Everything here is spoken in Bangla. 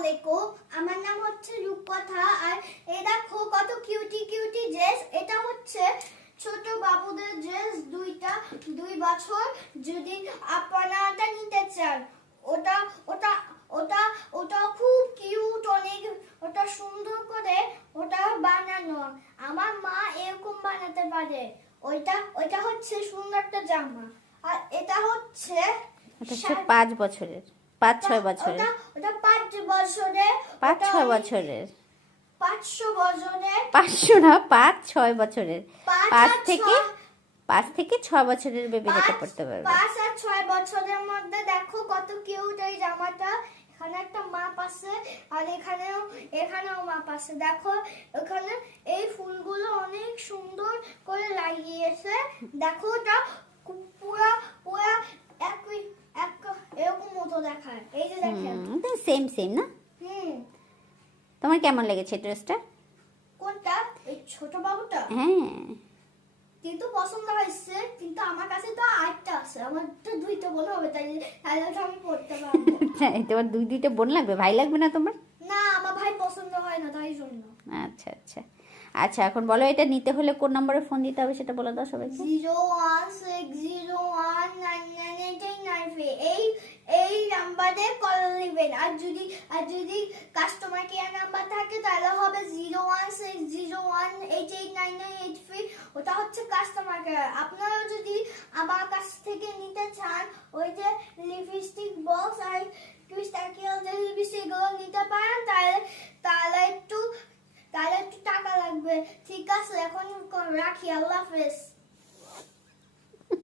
আলাইকুম, আমার নাম হচ্ছে রূপকথা। আর এই দেখো কত কিউটি কিউটি ড্রেস। এটা হচ্ছে ছোট বাবুদের ড্রেস, 2 বছর। যদি আপনারা নিতে চান, ওটা ওটা ওটা ওটা খুব কিউট, অনেক ওটা সুন্দর করে ওটা বানানো। আমার মা এরকম বানাতে পারে। ওইটা হচ্ছে সুন্দর একটা জামা। আর এটা হচ্ছে 5 বছরের, 5-6 বছরের, ওটা 5 বছরের, 5-6 বছরের, 500 বছরের, 500 না, 5-6 বছরের, 5 5 আর থেকে 6 5 থেকে 6 বছরের বেবি যেটা পড়তে পারবে। 5 আর 6 বছরের মধ্যে দেখো কত কিউট এই জামাটা। এখানে একটা মাপ আছে, আর এখানেও মাপ আছে। দেখো এখানে এই ফুলগুলো অনেক সুন্দর করে লাগিয়েছে। দেখো ওটা পুরা পুরা এরকম মতো দেখায়। এই যে দেখেন। সেম সেম না? তোমার কেমন লেগেছে ড্রেসটা? কোনটা? এই ছোট বাবুটা? হ্যাঁ, কিন্তু পছন্দ হয়েছে, কিন্তু আমার কাছে তো আরেকটা আছে। আমার তো 2টা বোন হবে, তাহলে তো আমি পড়তে পারবো। তোমার 2টা বোন লাগবে, ভাই লাগবে না তোমার? না, আমার ভাই পছন্দ হয় না, তাই জন্য। আচ্ছা আচ্ছা আচ্ছা, এখন বলো এটা নিতে হলে কোন নম্বরে ফোন দিতে হবে সেটা বলে দাও সবাইকে। 01601998893 এই নাম্বারে কল দিবেন। আর যদি কাস্টমার কেয়ার নাম্বার থাকে তাহলে হবে 01601889983। ওটা হচ্ছে কাস্টমার কেয়ার। আপনারা যদি আমার কাছ থেকে নিতে চান, ওই যে লিপস্টিক বক্স আর ক্রিস্টাল যে লিপস্টিকগুলো নিতে পারেন, তাহলে একটু টাকা লাগবে। ঠিক আছে, এখন রাখি। আল্লাহ হাফেজ।